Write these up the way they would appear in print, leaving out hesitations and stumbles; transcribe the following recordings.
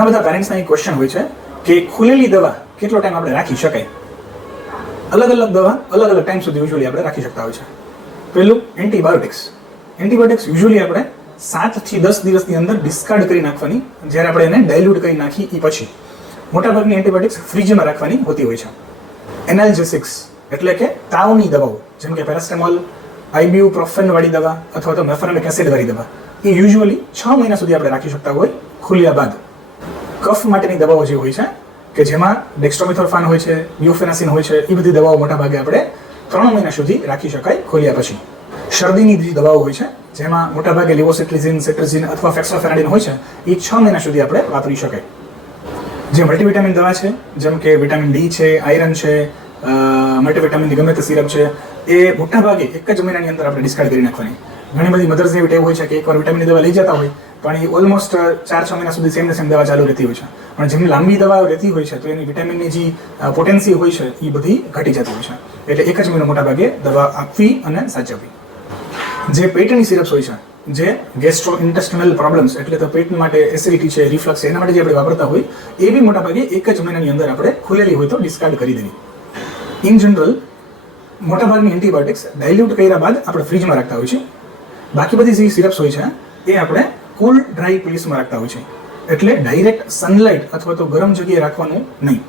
ઘણા બધા પેરેન્ટ્સના એક ક્વેશ્ચન હોય છે કે ખુલેલી દવા કેટલો ટાઈમ આપણે રાખી શકાય. અલગ અલગ દવા અલગ અલગ ટાઈમ સુધી યુઝ્યુઅલી આપણે રાખી શકતા હોય છે. પહેલું એન્ટીબાયોટિક્સ. એન્ટીબાયોટિક્સ યુઝ્યુઅલી આપણે 7 થી 10 દિવસની અંદર ડિસ્કાર્ડ કરી નાખવાની, જ્યારે આપણે એને ડાયલ્યુટ કરી નાખી એ પછી. મોટાભાગની એન્ટીબાયોટિક્સ ફ્રીજમાં રાખવાની હોતી હોય છે. એનાલ્જેસિક્સ એટલે કે તાવની દવાઓ, જેમ કે પેરાસ્ટેમોલ, આઇબ્યુપ્રોફેન વાળી દવા અથવા તો મેફેનોલિક એસિડ વાળી દવા, એ યુઝ્યુઅલી 6 મહિના સુધી આપણે રાખી શકતા હોય ખુલ્યા બાદ. કફ માટેની દવાઓ જે હોય છે કે જેમાં ડેક્સ્ટ્રોમિથોર્ફાન હોય છે, બ્યુફેનાસિન હોય છે, એ બધી દવાઓ મોટાભાગે આપણે 3 મહિના સુધી રાખી શકાય ખોલ્યા પછી. શરદીની જે દવાઓ હોય છે જેમાં મોટાભાગે લિવોસિટ્રિઝિન, સેટ્રિઝિન અથવા ફેક્સોફેરાડિન હોય છે, એ 6 મહિના સુધી આપણે વાપરી શકાય. જે મલ્ટીવિટામિન દવા છે, જેમ કે વિટામિન ડી છે, આયરન છે, મલ્ટીવિટામિનની ગમે તે સિરપ છે, એ મોટાભાગે 1 જ મહિનાની અંદર આપણે ડિસ્કાર્ડ કરી નાખવાની. ઘણી બધી મધર્સને એવી ટેવ હોય છે કે એકવાર વિટામિનની દવા લઈ જતા હોય પણ એ ઓલમોસ્ટ 4-6 મહિના સુધી સેમ ને સેમ દવા ચાલુ રહેતી હોય છે. પણ જેમની લાંબી દવા રહેતી હોય છે તો એની વિટામિનની જે પોટેન્સી હોય છે એ બધી ઘટી જતી હોય છે. એટલે 1 જ મહિનો મોટાભાગે દવા આપવી અને સાચવવી. જે પેટની સિરપ્સ હોય છે, જે ગેસ્ટ્રો ઇન્ટેસ્ટિનલ પ્રોબ્લેમ્સ એટલે તો પેટ માટે એસિડિટી છે, રિફ્લક્સ છે, એના માટે જે આપણે વાપરતા હોય એ બી મોટાભાગે 1 જ મહિનાની અંદર આપણે ખુલેલી હોય તો ડિસ્કાર્ડ કરી દેવી. ઇન જનરલ મોટાભાગની એન્ટીબાયોટિક્સ ડાયલ્યુટ કર્યા બાદ આપણે ફ્રીજમાં રાખતા હોય છે. બાકી બધી જે સિરપ્સ હોય છે એ આપણે કુલ ડ્રાય પ્લેસમાં રાખતા હોય છે. એટલે ડાયરેક્ટ સનલાઇટ અથવા તો ગરમ જગ્યાએ રાખવાનું નહીં.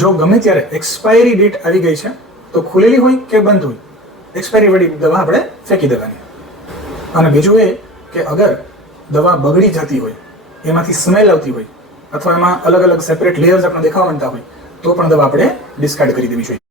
જો ગમે ત્યારે એક્સપાયરી ડેટ આવી ગઈ છે તો ખુલેલી હોય કે બંધ હોય, એક્સપાયરી વાળી દવા આપણે ફેંકી દેવાની. અને બીજું એ કે અગર દવા બગડી જતી હોય, એમાંથી સ્મેલ આવતી હોય અથવા એમાં અલગ અલગ સેપરેટ લેયર્સ આપણે દેખાવા માંડતા હોય તો પણ દવા આપણે ડિસ્કાર્ડ કરી દેવી જોઈએ.